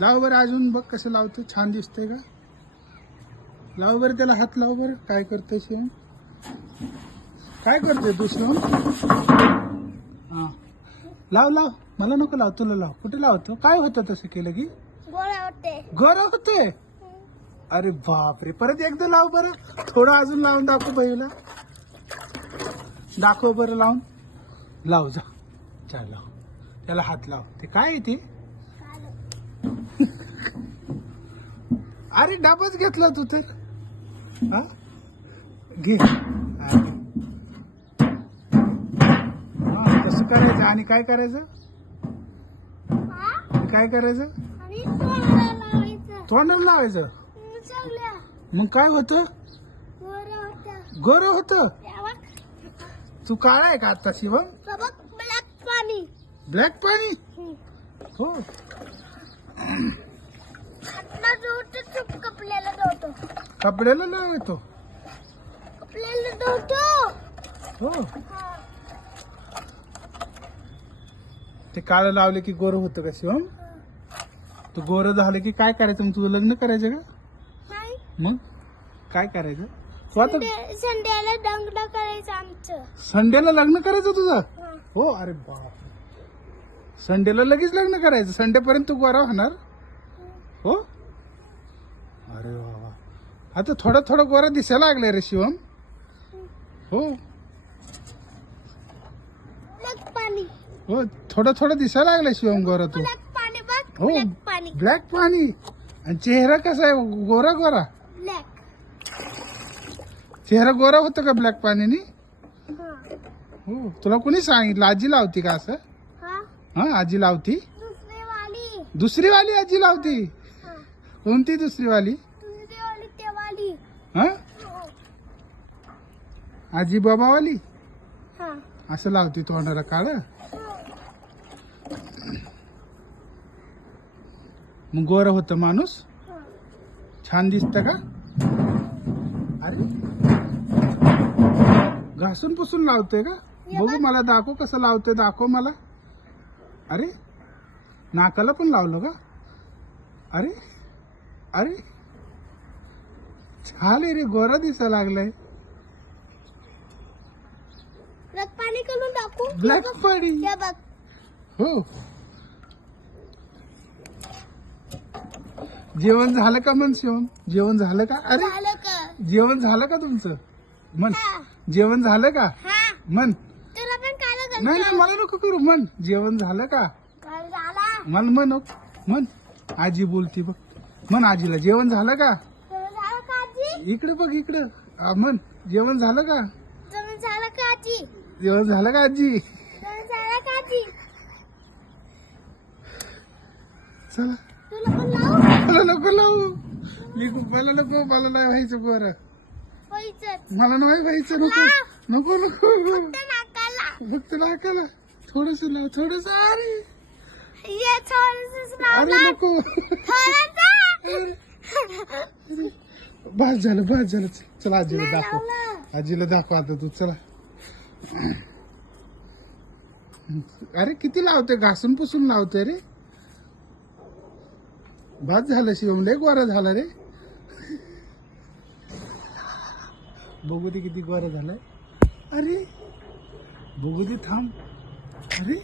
लाव बरं अजून बघ कसं लावतो, छान दिसतंय का? लाव बरं त्याला हात लाव बरं. काय करतोय शिवम? काय करतोय तू शिवम? हा लाव लाव. मला नको लाव, तुला लाव. कुठे लावतो? काय होतं तसं केलं की? गोरा होते. अरे बापरे, परत एकदा लाव बरं. थोडं अजून लावून दाखव बहिणीला. दाखव बरं लावून. लाव जा. चाल लाव. त्याला हात लाव. ते काय आहे ते? अरे डबाच घेतला तू तर. हा घे. हा कसं करायचं आणि काय करायचं? काय करायचं? तोंडाला लावायचं. मग काय होतं? गोरं होतं. तू काळा आहे का आता शिवम? ब्लॅक पाणी. हो कपड्याला लावतो. हो ते काळं लावले की गोरं होतं का शिवम? तू गोरं झालं की काय करायचं? मग तुझं लग्न करायचं का? मग काय करायचं? संडेला लग्न करायचं आमचं. संडेला लग्न करायचं तुझं? हो. अरे बाप, संडेला लगेच लग्न करायचं? संडे पर्यंत तू गोरा होणार? हो. अरे वा, आता थोडा थोडा गोरा दिसायला लागलाय रे शिवम. हो हो थोडं थोडं दिसायला लागलाय शिवम गोरा तू. हो ब्लॅक पाणी. आणि चेहरा कसा आहे? गोरा गोरा. चेहरा गोरा होतो का ब्लॅक पाण्याने? हो. तुला कोणी सांगितलं? आजी लावती का असं? हा आजी लावती. दुसरी वाली आजी लावती. कोणती दुसरी वाली? हा आजी बाबावाली. असं लावती तोंडाला काळ. मग गोरा होतं माणूस. छान दिसत का? अरे घासून पुसून लावतोय का? बघू मला दाखव कसं लावतोय. दाखव मला. अरे नाकाला पण लावलं का? अरे अरे छान रे, गोरा दिसायला लागलाय. पाणी करून टाकू. ब्लॅक पाणी. हो. जेवण झालं का मन शिवम? जेवण झालं का? अरे जेवण झालं का तुमचं? मन जेवण झालं का? मन नाही नाही मला नको करू. मन जेवण झालं का? मन मन मन आजी बोलती बघ. मन आजीला जेवण झालं का? इकडे बघ इकडं. मन जेवण झालं का? जेवण झालं का आजी? चला. मला नको लावू. मला नको. मला नाही व्हायचं गोरं. मला नाही व्हायचं. नको नको नको. फक्त नाकाला थोडस लाव. थोडस. अरे अरे नको. बस झालं बस झालं. चला आजीला दाखव. आजीला दाखव आता तू. चला. अरे किती लावतोय? घासून पुसून लावतोय रे. बस झालं शिवम. लय गोरा झाला रे. बघू दे किती गोरा झालाय. अरे बघू दे थांब. अरे